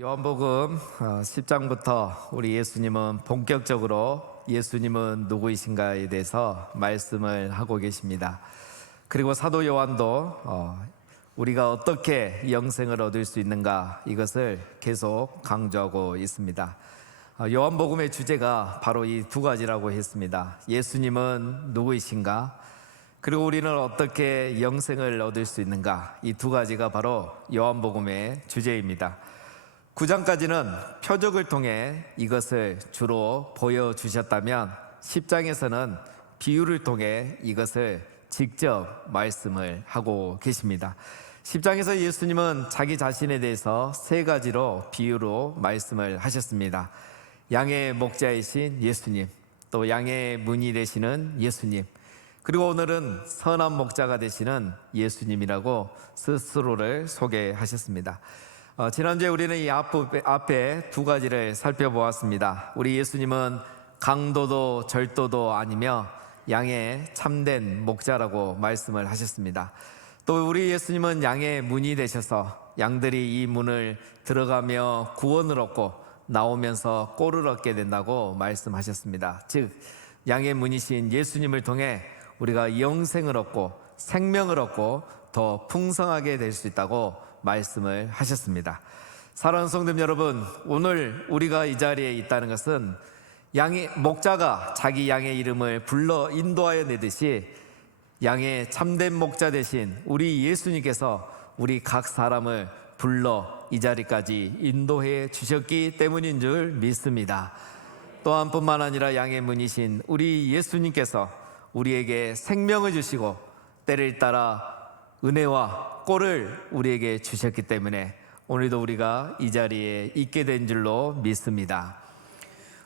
요한복음 10장부터 우리 예수님은 본격적으로 예수님은 누구이신가에 대해서 말씀을 하고 계십니다. 그리고 사도 요한도 우리가 어떻게 영생을 얻을 수 있는가 이것을 계속 강조하고 있습니다. 요한복음의 주제가 바로 이 두 가지라고 했습니다. 예수님은 누구이신가? 그리고 우리는 어떻게 영생을 얻을 수 있는가? 이 두 가지가 바로 요한복음의 주제입니다. 9장까지는 표적을 통해 이것을 주로 보여주셨다면 10장에서는 비유를 통해 이것을 직접 말씀을 하고 계십니다. 10장에서 예수님은 자기 자신에 대해서 세 가지로 비유로 말씀을 하셨습니다. 양의 목자이신 예수님, 또 양의 문이 되시는 예수님, 그리고 오늘은 선한 목자가 되시는 예수님이라고 스스로를 소개하셨습니다. 지난주에 우리는 이 앞에 두 가지를 살펴보았습니다. 우리 예수님은 강도도 절도도 아니며 양의 참된 목자라고 말씀을 하셨습니다. 또 우리 예수님은 양의 문이 되셔서 양들이 이 문을 들어가며 구원을 얻고 나오면서 꼴을 얻게 된다고 말씀하셨습니다. 즉 양의 문이신 예수님을 통해 우리가 영생을 얻고 생명을 얻고 더 풍성하게 될 수 있다고 말씀을 하셨습니다. 사랑하는 성도 여러분, 오늘 우리가 이 자리에 있다는 것은 양의 목자가 자기 양의 이름을 불러 인도하여 내듯이 양의 참된 목자 되신 우리 예수님께서 우리 각 사람을 불러 이 자리까지 인도해 주셨기 때문인 줄 믿습니다. 또한 뿐만 아니라 양의 문이신 우리 예수님께서 우리에게 생명을 주시고 때를 따라 은혜와 꼴을 우리에게 주셨기 때문에 오늘도 우리가 이 자리에 있게 된 줄로 믿습니다.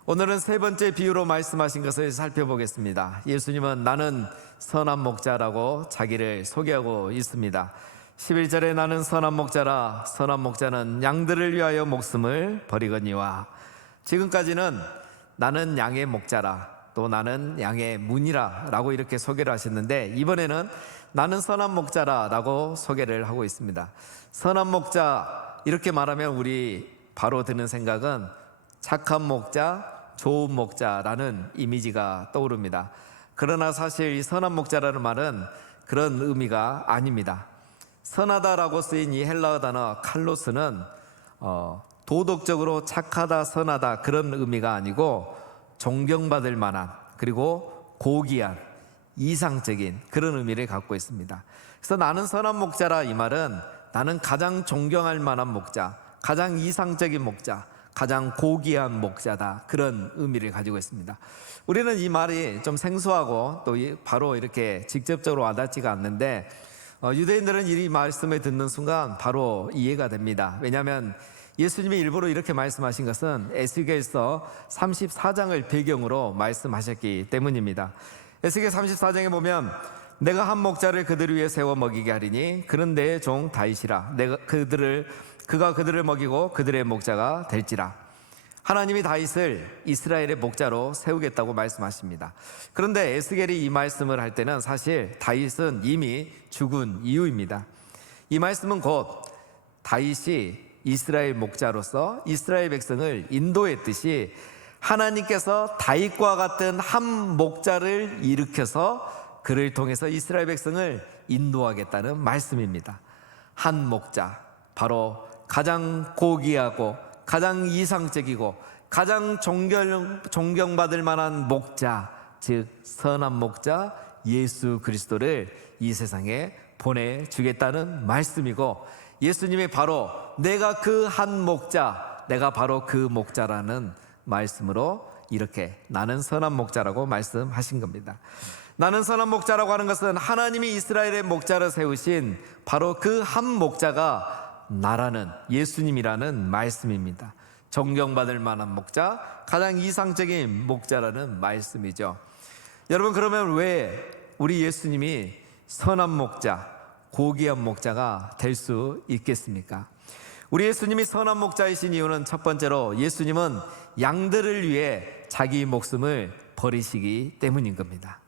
오늘은 세 번째 비유로 말씀하신 것을 살펴보겠습니다. 예수님은 나는 선한 목자라고 자기를 소개하고 있습니다. 11절에 나는 선한 목자라, 선한 목자는 양들을 위하여 목숨을 버리거니와. 지금까지는 나는 양의 목자라, 또 나는 양의 문이라 라고 이렇게 소개를 하셨는데, 이번에는 나는 선한 목자라 라고 소개를 하고 있습니다. 선한 목자 이렇게 말하면 우리 바로 드는 생각은 착한 목자, 좋은 목자라는 이미지가 떠오릅니다. 그러나 사실 이 선한 목자라는 말은 그런 의미가 아닙니다. 선하다라고 쓰인 이 헬라어 단어 칼로스는 도덕적으로 착하다, 선하다 그런 의미가 아니고 존경받을 만한, 그리고 고귀한, 이상적인 그런 의미를 갖고 있습니다. 그래서 나는 선한 목자라 이 말은 나는 가장 존경할 만한 목자, 가장 이상적인 목자, 가장 고귀한 목자다, 그런 의미를 가지고 있습니다. 우리는 이 말이 좀 생소하고 또 바로 이렇게 직접적으로 와닿지가 않는데 유대인들은 이 말씀을 듣는 순간 바로 이해가 됩니다. 왜냐하면 예수님이 일부러 이렇게 말씀하신 것은 에스겔서 34장을 배경으로 말씀하셨기 때문입니다. 에스겔 34장에 보면 내가 한 목자를 그들을 위해 세워 먹이게 하리니 그는 내 종 다윗이라. 그가 그들을 먹이고 그들의 목자가 될지라. 하나님이 다윗을 이스라엘의 목자로 세우겠다고 말씀하십니다. 그런데 에스겔이 이 말씀을 할 때는 사실 다윗은 이미 죽은 이유입니다. 이 말씀은 곧 다윗이 이스라엘 목자로서 이스라엘 백성을 인도했듯이 하나님께서 다윗과 같은 한 목자를 일으켜서 그를 통해서 이스라엘 백성을 인도하겠다는 말씀입니다. 한 목자, 바로 가장 고귀하고 가장 이상적이고 가장 존경받을 만한 목자, 즉 선한 목자 예수 그리스도를 이 세상에 보내주겠다는 말씀이고, 예수님이 바로 내가 그 한 목자, 내가 바로 그 목자라는 말씀으로 이렇게 나는 선한 목자라고 말씀하신 겁니다. 나는 선한 목자라고 하는 것은 하나님이 이스라엘의 목자를 세우신 바로 그 한 목자가 나라는 예수님이라는 말씀입니다. 존경받을 만한 목자, 가장 이상적인 목자라는 말씀이죠. 여러분, 그러면 왜 우리 예수님이 선한 목자, 고귀한 목자가 될 수 있겠습니까? 우리 예수님이 선한 목자이신 이유는 첫 번째로 예수님은 양들을 위해 자기 목숨을 버리시기 때문인 겁니다.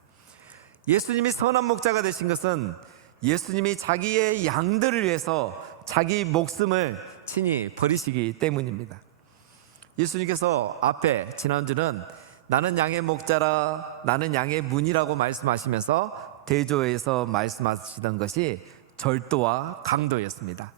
예수님이 선한 목자가 되신 것은 예수님이 자기의 양들을 위해서 자기 목숨을 친히 버리시기 때문입니다. 예수님께서 앞에 지난주는 나는 양의 목자라, 나는 양의 문이라고 말씀하시면서 대조해서 말씀하시던 것이 절도와 강도였습니다.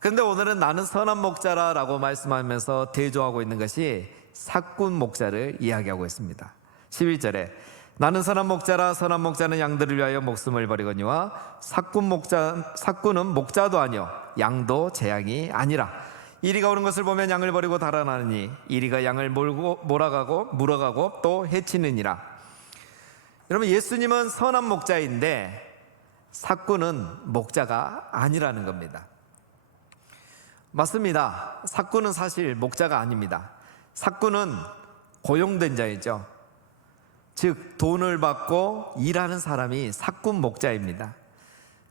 그런데 오늘은 나는 선한 목자라고 말씀하면서 대조하고 있는 것이 삭군 목자를 이야기하고 있습니다. 11절에 나는 선한 목자라, 선한 목자는 양들을 위하여 목숨을 버리거니와 삭군은 목자도 아니요 양도 재앙이 아니라 이리가 오는 것을 보면 양을 버리고 달아나느니 이리가 양을 물어가고 또 해치느니라. 여러분, 예수님은 선한 목자인데 삭군은 목자가 아니라는 겁니다. 맞습니다. 삭군은 사실 목자가 아닙니다. 삭군은 고용된 자이죠. 즉 돈을 받고 일하는 사람이 삭군 목자입니다.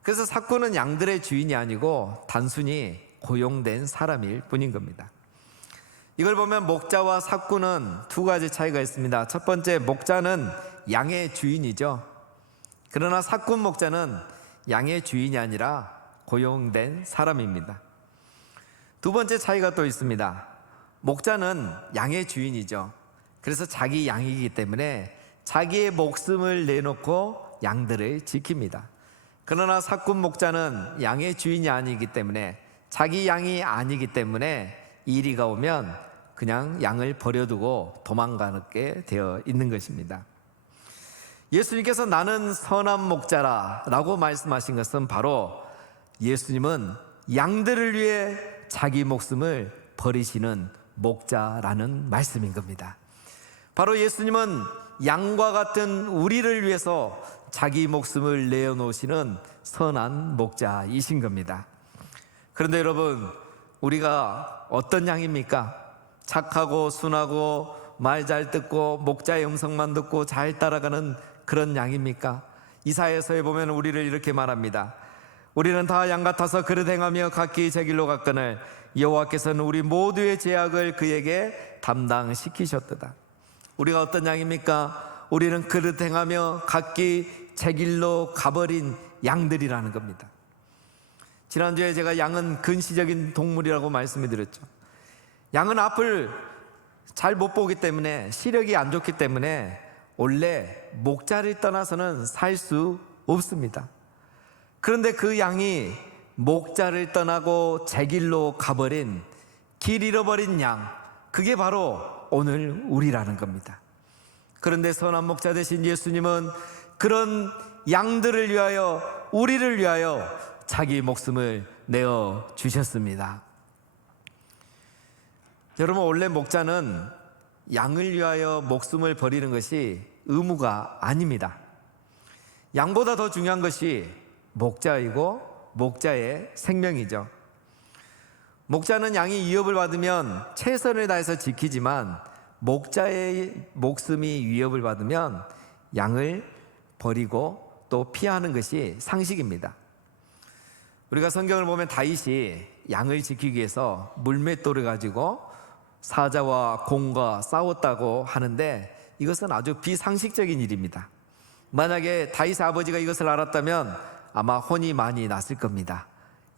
그래서 삭군은 양들의 주인이 아니고 단순히 고용된 사람일 뿐인 겁니다. 이걸 보면 목자와 삭군은 두 가지 차이가 있습니다. 첫 번째, 목자는 양의 주인이죠. 그러나 삭군 목자는 양의 주인이 아니라 고용된 사람입니다. 두 번째 차이가 또 있습니다. 목자는 양의 주인이죠. 그래서 자기 양이기 때문에 자기의 목숨을 내놓고 양들을 지킵니다. 그러나 삭군 목자는 양의 주인이 아니기 때문에, 자기 양이 아니기 때문에 이리가 오면 그냥 양을 버려두고 도망가게 되어 있는 것입니다. 예수님께서 나는 선한 목자라 라고 말씀하신 것은 바로 예수님은 양들을 위해 자기 목숨을 버리시는 목자라는 말씀인 겁니다. 바로 예수님은 양과 같은 우리를 위해서 자기 목숨을 내어놓으시는 선한 목자이신 겁니다. 그런데 여러분, 우리가 어떤 양입니까? 착하고 순하고 말 잘 듣고 목자의 음성만 듣고 잘 따라가는 그런 양입니까? 이사야서에 보면 우리를 이렇게 말합니다. 우리는 다 양 같아서 그릇 행하며 각기 제 길로 갔거늘 여호와께서는 우리 모두의 죄악을 그에게 담당시키셨도다. 우리가 어떤 양입니까? 우리는 그릇 행하며 각기 제 길로 가버린 양들이라는 겁니다. 지난주에 제가 양은 근시적인 동물이라고 말씀을 드렸죠. 양은 앞을 잘 못 보기 때문에, 시력이 안 좋기 때문에 원래 목자를 떠나서는 살 수 없습니다. 그런데 그 양이 목자를 떠나고 제 길로 가버린, 길 잃어버린 양, 그게 바로 오늘 우리라는 겁니다. 그런데 선한 목자 되신 예수님은 그런 양들을 위하여, 우리를 위하여 자기 목숨을 내어 주셨습니다. 여러분, 원래 목자는 양을 위하여 목숨을 버리는 것이 의무가 아닙니다. 양보다 더 중요한 것이 목자이고 목자의 생명이죠. 목자는 양이 위협을 받으면 최선을 다해서 지키지만 목자의 목숨이 위협을 받으면 양을 버리고 또 피하는 것이 상식입니다. 우리가 성경을 보면 다윗이 양을 지키기 위해서 물맷돌을 가지고 사자와 곰과 싸웠다고 하는데 이것은 아주 비상식적인 일입니다. 만약에 다윗의 아버지가 이것을 알았다면 아마 혼이 많이 났을 겁니다.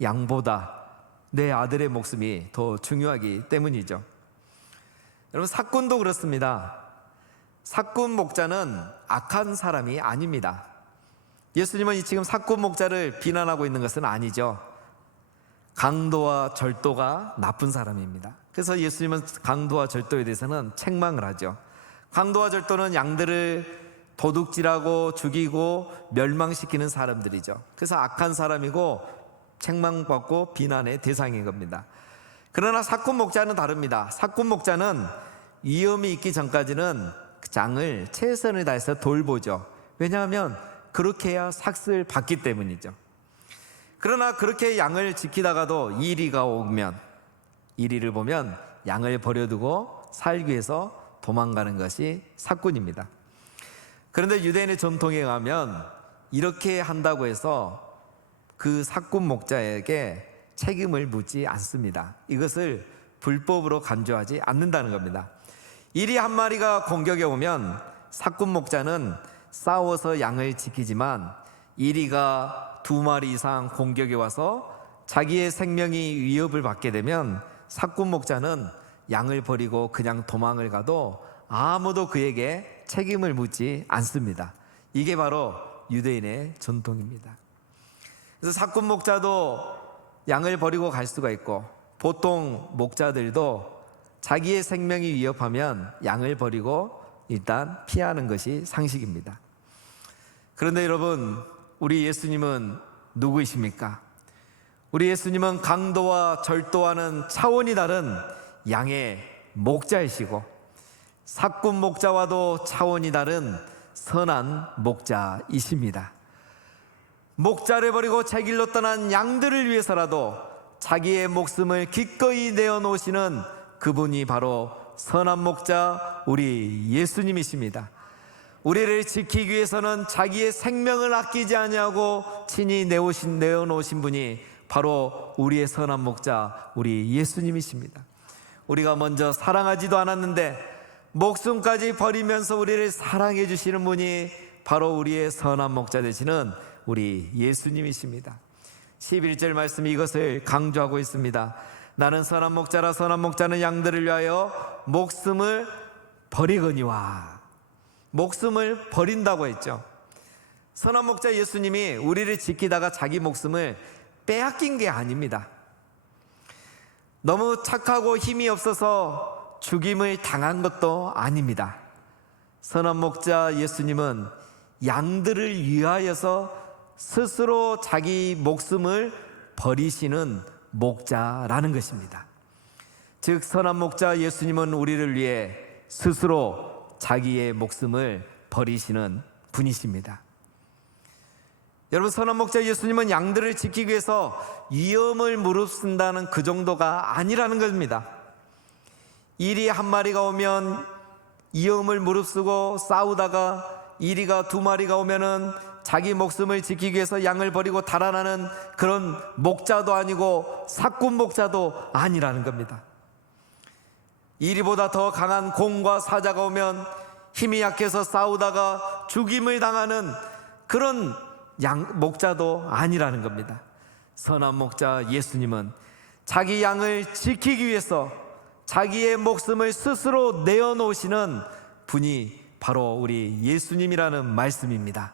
양보다 내 아들의 목숨이 더 중요하기 때문이죠. 여러분, 삭군도 그렇습니다. 삭군 목자는 악한 사람이 아닙니다. 예수님은 지금 삭군 목자를 비난하고 있는 것은 아니죠. 강도와 절도가 나쁜 사람입니다. 그래서 예수님은 강도와 절도에 대해서는 책망을 하죠. 강도와 절도는 양들을 도둑질하고 죽이고 멸망시키는 사람들이죠. 그래서 악한 사람이고 책망받고 비난의 대상인 겁니다. 그러나 삭군 목자는 다릅니다. 삭군 목자는 위험이 있기 전까지는 장을 최선을 다해서 돌보죠. 왜냐하면 그렇게 해야 삭을 받기 때문이죠. 그러나 그렇게 양을 지키다가도 이리가 오면, 이리를 보면 양을 버려두고 살기 위해서 도망가는 것이 삭군입니다. 그런데 유대인의 전통에 의하면 이렇게 한다고 해서 그 삭군 목자에게 책임을 묻지 않습니다. 이것을 불법으로 간주하지 않는다는 겁니다. 이리 한 마리가 공격에 오면 삭군 목자는 싸워서 양을 지키지만 이리가 2마리 이상 공격에 와서 자기의 생명이 위협을 받게 되면 사꾼 목자는 양을 버리고 그냥 도망을 가도 아무도 그에게 책임을 묻지 않습니다. 이게 바로 유대인의 전통입니다. 그래서 사꾼 목자도 양을 버리고 갈 수가 있고, 보통 목자들도 자기의 생명이 위협하면 양을 버리고 일단 피하는 것이 상식입니다. 그런데 여러분, 우리 예수님은 누구이십니까? 우리 예수님은 강도와 절도와는 차원이 다른 양의 목자이시고, 사꾼 목자와도 차원이 다른 선한 목자이십니다. 목자를 버리고 제 길로 떠난 양들을 위해서라도 자기의 목숨을 기꺼이 내어놓으시는 그분이 바로 선한 목자 우리 예수님이십니다. 우리를 지키기 위해서는 자기의 생명을 아끼지 아니하고 친히 내어놓으신 분이 바로 우리의 선한 목자 우리 예수님이십니다. 우리가 먼저 사랑하지도 않았는데 목숨까지 버리면서 우리를 사랑해 주시는 분이 바로 우리의 선한 목자 되시는 우리 예수님이십니다. 11절 말씀이 이것을 강조하고 있습니다. 나는 선한 목자라. 선한 목자는 양들을 위하여 목숨을 버리거니와. 목숨을 버린다고 했죠. 선한 목자 예수님이 우리를 지키다가 자기 목숨을 빼앗긴 게 아닙니다. 너무 착하고 힘이 없어서 죽임을 당한 것도 아닙니다. 선한 목자 예수님은 양들을 위하여서 스스로 자기 목숨을 버리시는 목자라는 것입니다. 즉, 선한 목자 예수님은 우리를 위해 스스로 자기의 목숨을 버리시는 분이십니다. 여러분, 선한 목자 예수님은 양들을 지키기 위해서 위험을 무릅쓴다는 그 정도가 아니라는 겁니다. 이리 한 마리가 오면 위험을 무릅쓰고 싸우다가 이리가 두 마리가 오면은 자기 목숨을 지키기 위해서 양을 버리고 달아나는 그런 목자도 아니고 사꾼 목자도 아니라는 겁니다. 이리보다 더 강한 공과 사자가 오면 힘이 약해서 싸우다가 죽임을 당하는 그런 목자도 아니라는 겁니다. 선한 목자 예수님은 자기 양을 지키기 위해서 자기의 목숨을 스스로 내어놓으시는 분이 바로 우리 예수님이라는 말씀입니다.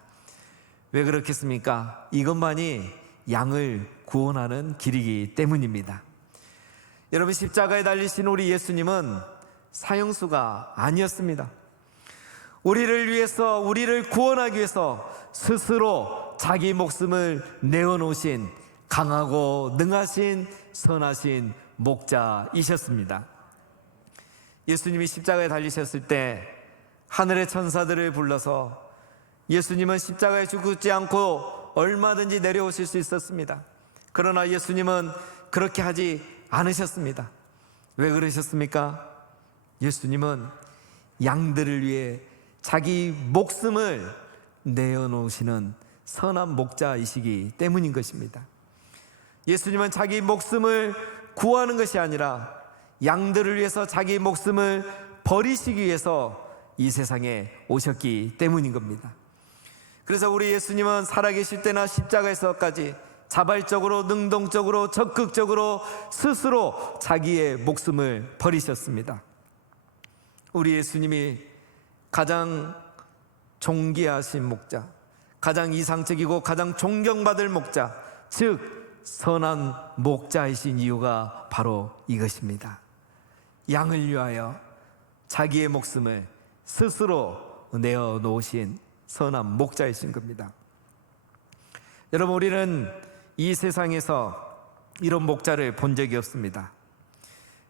왜 그렇겠습니까? 이것만이 양을 구원하는 길이기 때문입니다. 여러분, 십자가에 달리신 우리 예수님은 사형수가 아니었습니다. 우리를 위해서, 우리를 구원하기 위해서 스스로 자기 목숨을 내어놓으신 강하고 능하신 선하신 목자이셨습니다. 예수님이 십자가에 달리셨을 때 하늘의 천사들을 불러서 예수님은 십자가에 죽지 않고 얼마든지 내려오실 수 있었습니다. 그러나 예수님은 그렇게 하지 않으셨습니다. 왜 그러셨습니까? 예수님은 양들을 위해 자기 목숨을 내어놓으시는 선한 목자이시기 때문인 것입니다. 예수님은 자기 목숨을 구하는 것이 아니라 양들을 위해서 자기 목숨을 버리시기 위해서 이 세상에 오셨기 때문인 겁니다. 그래서 우리 예수님은 살아계실 때나 십자가에서까지 자발적으로, 능동적으로, 적극적으로 스스로 자기의 목숨을 버리셨습니다. 우리 예수님이 가장 존귀하신 목자, 가장 이상적이고 가장 존경받을 목자, 즉 선한 목자이신 이유가 바로 이것입니다. 양을 위하여 자기의 목숨을 스스로 내어놓으신 선한 목자이신 겁니다. 여러분, 우리는 이 세상에서 이런 목자를 본 적이 없습니다.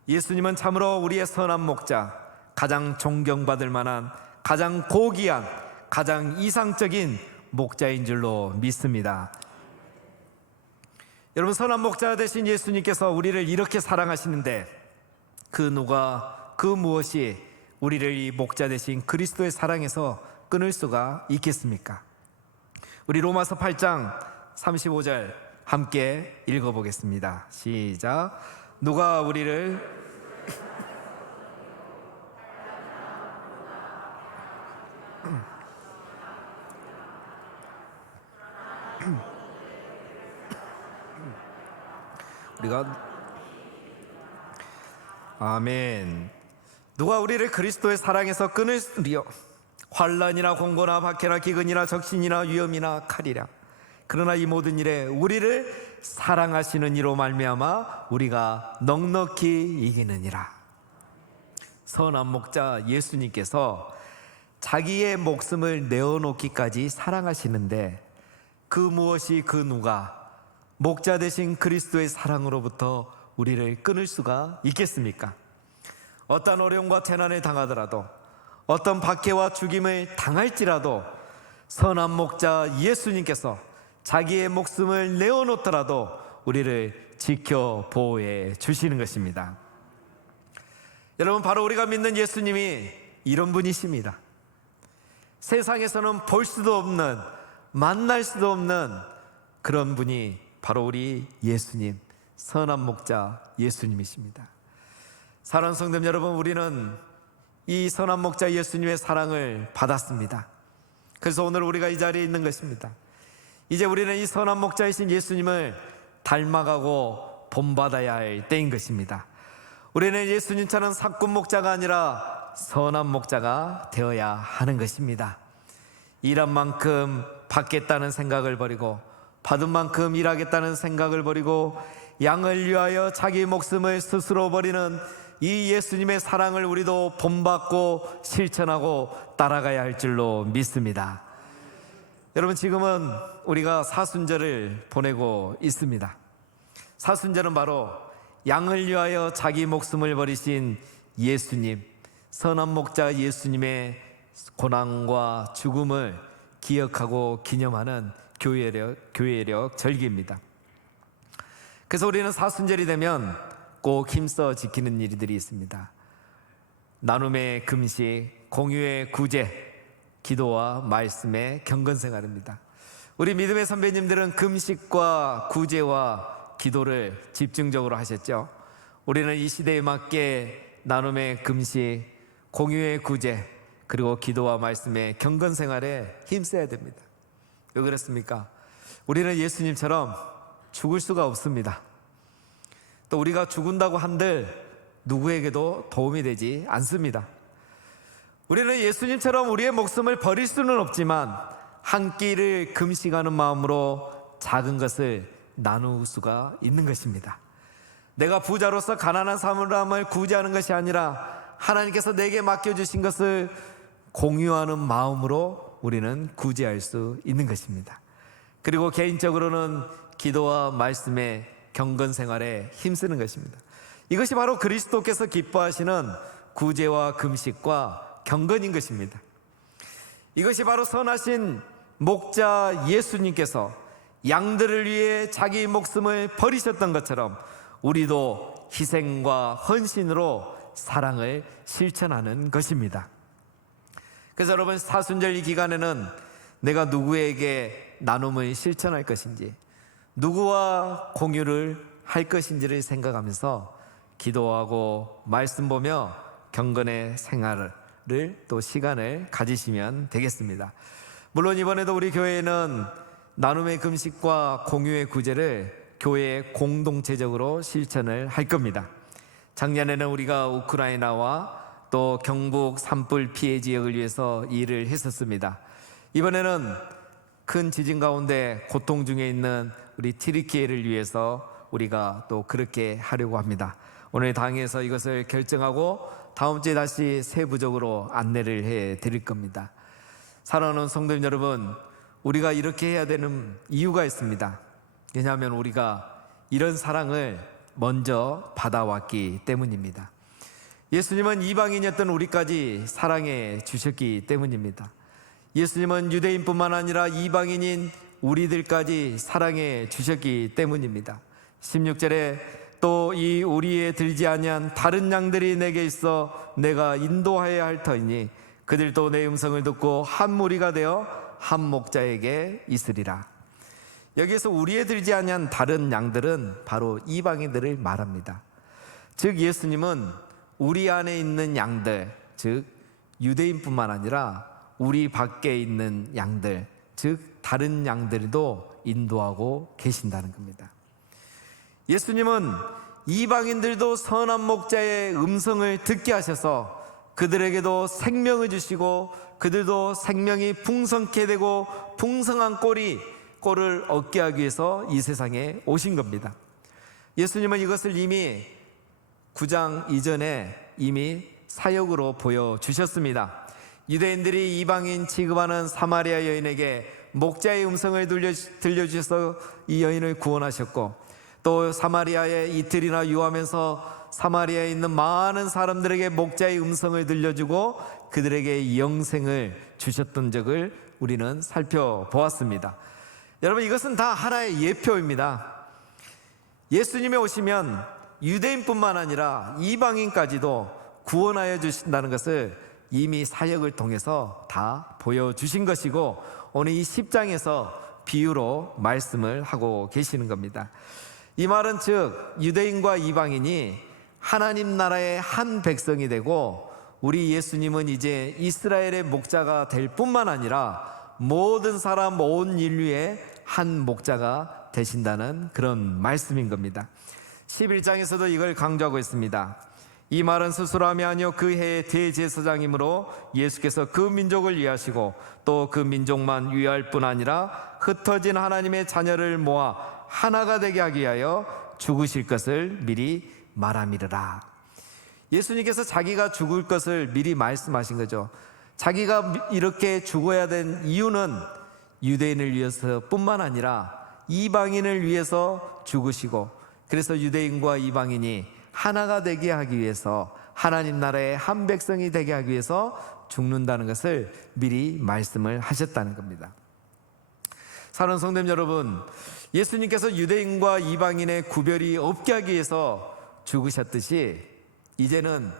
예수님은 참으로 우리의 선한 목자, 가장 존경받을 만한, 가장 고귀한, 가장 이상적인 목자인 줄로 믿습니다. 여러분, 선한 목자 되신 예수님께서 우리를 이렇게 사랑하시는데 그 누가, 그 무엇이 우리를 이 목자 되신 그리스도의 사랑에서 끊을 수가 있겠습니까? 우리 로마서 8장 35절 함께 읽어보겠습니다. 시작. 누가 우리를 우리가 아멘. 누가 우리를 그리스도의 사랑에서 끊으리요? 환난이나 공고나 박해나 기근이나 적신이나 위험이나 칼이라. 그러나 이 모든 일에 우리를 사랑하시는 이로 말미암아 우리가 넉넉히 이기느니라. 선한 목자 예수님께서 자기의 목숨을 내어놓기까지 사랑하시는데 그 무엇이 그 누가 목자 되신 그리스도의 사랑으로부터 우리를 끊을 수가 있겠습니까? 어떤 어려움과 재난을 당하더라도, 어떤 박해와 죽임을 당할지라도 선한 목자 예수님께서 자기의 목숨을 내어놓더라도 우리를 지켜 보호해 주시는 것입니다. 여러분, 바로 우리가 믿는 예수님이 이런 분이십니다. 세상에서는 볼 수도 없는, 만날 수도 없는 그런 분이 바로 우리 예수님, 선한 목자 예수님이십니다. 사랑하는 성도 여러분, 우리는 이 선한 목자 예수님의 사랑을 받았습니다. 그래서 오늘 우리가 이 자리에 있는 것입니다. 이제 우리는 이 선한 목자이신 예수님을 닮아가고 본받아야 할 때인 것입니다. 우리는 예수님처럼 사꾼 목자가 아니라 선한 목자가 되어야 하는 것입니다. 일한 만큼 받겠다는 생각을 버리고, 받은 만큼 일하겠다는 생각을 버리고, 양을 위하여 자기 목숨을 스스로 버리는 이 예수님의 사랑을 우리도 본받고 실천하고 따라가야 할 줄로 믿습니다. 여러분, 지금은 우리가 사순절을 보내고 있습니다. 사순절은 바로 양을 위하여 자기 목숨을 버리신 예수님, 선한 목자 예수님의 고난과 죽음을 기억하고 기념하는 교회력 절기입니다. 그래서 우리는 사순절이 되면 꼭 힘써 지키는 일들이 있습니다. 나눔의 금식, 공유의 구제, 기도와 말씀의 경건생활입니다. 우리 믿음의 선배님들은 금식과 구제와 기도를 집중적으로 하셨죠. 우리는 이 시대에 맞게 나눔의 금식, 공유의 구제, 그리고 기도와 말씀의 경건생활에 힘써야 됩니다. 왜 그렇습니까? 우리는 예수님처럼 죽을 수가 없습니다. 또 우리가 죽은다고 한들 누구에게도 도움이 되지 않습니다. 우리는 예수님처럼 우리의 목숨을 버릴 수는 없지만 한 끼를 금식하는 마음으로 작은 것을 나눌 수가 있는 것입니다. 내가 부자로서 가난한 사람을 구제하는 것이 아니라 하나님께서 내게 맡겨주신 것을 공유하는 마음으로 우리는 구제할 수 있는 것입니다. 그리고 개인적으로는 기도와 말씀의 경건생활에 힘쓰는 것입니다. 이것이 바로 그리스도께서 기뻐하시는 구제와 금식과 경건인 것입니다. 이것이 바로 선하신 목자 예수님께서 양들을 위해 자기 목숨을 버리셨던 것처럼 우리도 희생과 헌신으로 사랑을 실천하는 것입니다. 그래서 여러분, 사순절 이 기간에는 내가 누구에게 나눔을 실천할 것인지, 누구와 공유를 할 것인지를 생각하면서 기도하고 말씀 보며 경건의 생활을 또 시간을 가지시면 되겠습니다. 물론 이번에도 우리 교회는 나눔의 금식과 공유의 구제를 교회 공동체적으로 실천을 할 겁니다. 작년에는 우리가 우크라이나와 또 경북 산불 피해 지역을 위해서 일을 했었습니다. 이번에는 큰 지진 가운데 고통 중에 있는 우리 튀르키예를 위해서 우리가 또 그렇게 하려고 합니다. 오늘 당에서 이것을 결정하고 다음 주에 다시 세부적으로 안내를 해 드릴 겁니다. 사랑하는 성도 여러분, 우리가 이렇게 해야 되는 이유가 있습니다. 왜냐하면 우리가 이런 사랑을 먼저 받아왔기 때문입니다. 예수님은 이방인이었던 우리까지 사랑해 주셨기 때문입니다. 예수님은 유대인뿐만 아니라 이방인인 우리들까지 사랑해 주셨기 때문입니다. 16절에 또 이 우리에 들지 아니한 다른 양들이 내게 있어 내가 인도하여야 할 터이니 그들도 내 음성을 듣고 한 무리가 되어 한 목자에게 있으리라. 여기에서 우리에 들지 아니한 다른 양들은 바로 이방인들을 말합니다. 즉 예수님은 우리 안에 있는 양들, 즉 유대인뿐만 아니라 우리 밖에 있는 양들, 즉 다른 양들도 인도하고 계신다는 겁니다. 예수님은 이방인들도 선한 목자의 음성을 듣게 하셔서 그들에게도 생명을 주시고 그들도 생명이 풍성케 되고 풍성한 꼴을 얻게 하기 위해서 이 세상에 오신 겁니다. 예수님은 이것을 이미 9장 이전에 이미 사역으로 보여주셨습니다. 유대인들이 이방인 취급하는 사마리아 여인에게 목자의 음성을 들려주셔서 이 여인을 구원하셨고, 또 사마리아에 이틀이나 유하면서 사마리아에 있는 많은 사람들에게 목자의 음성을 들려주고 그들에게 영생을 주셨던 적을 우리는 살펴보았습니다. 여러분, 이것은 다 하나의 예표입니다. 예수님이 오시면 유대인뿐만 아니라 이방인까지도 구원하여 주신다는 것을 이미 사역을 통해서 다 보여주신 것이고, 오늘 이 10장에서 비유로 말씀을 하고 계시는 겁니다. 이 말은 즉 유대인과 이방인이 하나님 나라의 한 백성이 되고, 우리 예수님은 이제 이스라엘의 목자가 될 뿐만 아니라 모든 사람, 온 인류의 한 목자가 되신다는 그런 말씀인 겁니다. 11장에서도 이걸 강조하고 있습니다. 이 말은 스스로 함이 아니요 그 해의 대제사장이므로 예수께서 그 민족을 위하시고 또 그 민족만 위할 뿐 아니라 흩어진 하나님의 자녀를 모아 하나가 되게 하기 위하여 죽으실 것을 미리 말함이르라. 예수님께서 자기가 죽을 것을 미리 말씀하신 거죠. 자기가 이렇게 죽어야 된 이유는 유대인을 위해서 뿐만 아니라 이방인을 위해서 죽으시고, 그래서 유대인과 이방인이 하나가 되게 하기 위해서, 하나님 나라의 한 백성이 되게 하기 위해서 죽는다는 것을 미리 말씀을 하셨다는 겁니다. 사랑하는 성도님 여러분, 예수님께서 유대인과 이방인의 구별이 없게 하기 위해서 죽으셨듯이 이제는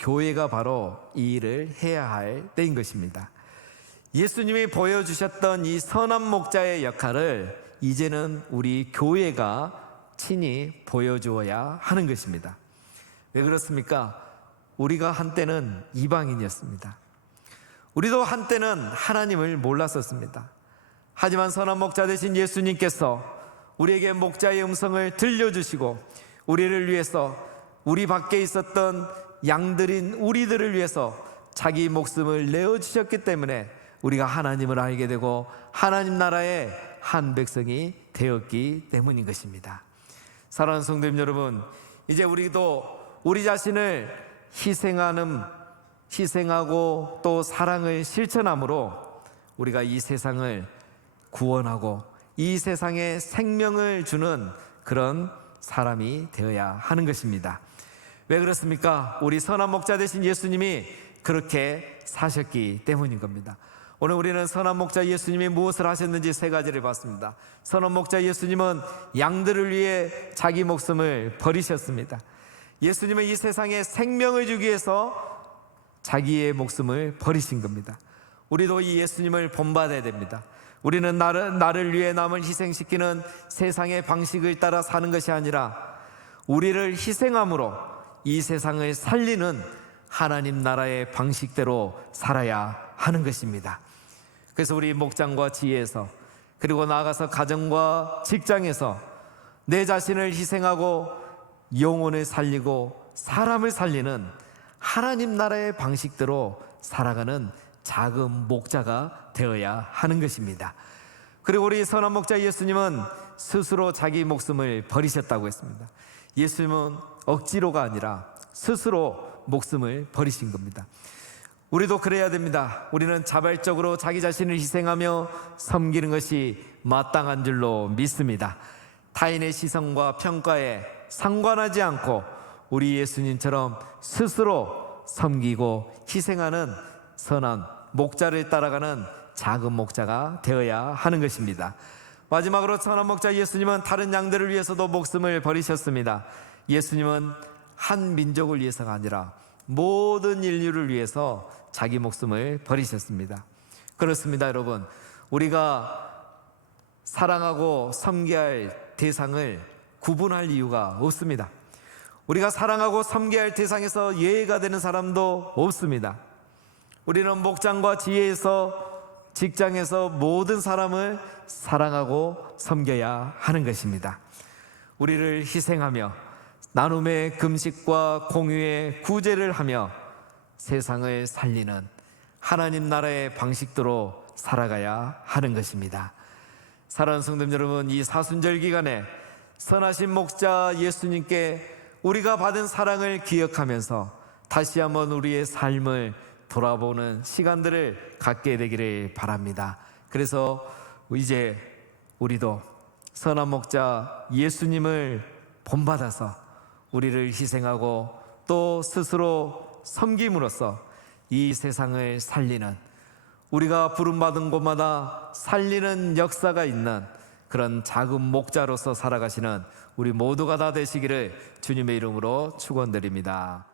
교회가 바로 이 일을 해야 할 때인 것입니다. 예수님이 보여주셨던 이 선한 목자의 역할을 이제는 우리 교회가 친히 보여주어야 하는 것입니다. 왜 그렇습니까? 우리가 한때는 이방인이었습니다. 우리도 한때는 하나님을 몰랐었습니다. 하지만 선한 목자 되신 예수님께서 우리에게 목자의 음성을 들려주시고, 우리를 위해서, 우리 밖에 있었던 양들인 우리들을 위해서 자기 목숨을 내어주셨기 때문에 우리가 하나님을 알게 되고 하나님 나라의 한 백성이 되었기 때문인 것입니다. 사랑하는 성도님 여러분, 이제 우리도 우리 자신을 희생하고 또 사랑을 실천함으로 우리가 이 세상을 구원하고 이 세상에 생명을 주는 그런 사람이 되어야 하는 것입니다. 왜 그렇습니까? 우리 선한 목자 되신 예수님이 그렇게 사셨기 때문인 겁니다. 오늘 우리는 선한 목자 예수님이 무엇을 하셨는지 세 가지를 봤습니다. 선한 목자 예수님은 양들을 위해 자기 목숨을 버리셨습니다. 예수님은 이 세상에 생명을 주기 위해서 자기의 목숨을 버리신 겁니다. 우리도 이 예수님을 본받아야 됩니다. 우리는 나를 위해 남을 희생시키는 세상의 방식을 따라 사는 것이 아니라 우리를 희생함으로 이 세상을 살리는 하나님 나라의 방식대로 살아야 하는 것입니다. 그래서 우리 목장과 지혜에서, 그리고 나아가서 가정과 직장에서 내 자신을 희생하고 영혼을 살리고 사람을 살리는 하나님 나라의 방식대로 살아가는 작은 목자가 되어야 하는 것입니다. 그리고 우리 선한 목자 예수님은 스스로 자기 목숨을 버리셨다고 했습니다. 예수님은 억지로가 아니라 스스로 목숨을 버리신 겁니다. 우리도 그래야 됩니다. 우리는 자발적으로 자기 자신을 희생하며 섬기는 것이 마땅한 줄로 믿습니다. 타인의 시선과 평가에 상관하지 않고 우리 예수님처럼 스스로 섬기고 희생하는 선한 목자를 따라가는 작은 목자가 되어야 하는 것입니다. 마지막으로 선한 목자 예수님은 다른 양들을 위해서도 목숨을 버리셨습니다. 예수님은 한 민족을 위해서가 아니라 모든 인류를 위해서 자기 목숨을 버리셨습니다. 그렇습니다, 여러분. 우리가 사랑하고 섬겨야 할 대상을 구분할 이유가 없습니다. 우리가 사랑하고 섬겨야 할 대상에서 예외가 되는 사람도 없습니다. 우리는 목장과 지혜에서, 직장에서 모든 사람을 사랑하고 섬겨야 하는 것입니다. 우리를 희생하며 나눔의 금식과 공유의 구제를 하며 세상을 살리는 하나님 나라의 방식대로 살아가야 하는 것입니다. 사랑하는 성도님 여러분, 이 사순절 기간에 선하신 목자 예수님께 우리가 받은 사랑을 기억하면서 다시 한번 우리의 삶을 돌아보는 시간들을 갖게 되기를 바랍니다. 그래서 이제 우리도 선한 목자 예수님을 본받아서 우리를 희생하고 또 스스로 섬김으로써 이 세상을 살리는, 우리가 부름받은 곳마다 살리는 역사가 있는 그런 작은 목자로서 살아가시는 우리 모두가 다 되시기를 주님의 이름으로 축원드립니다.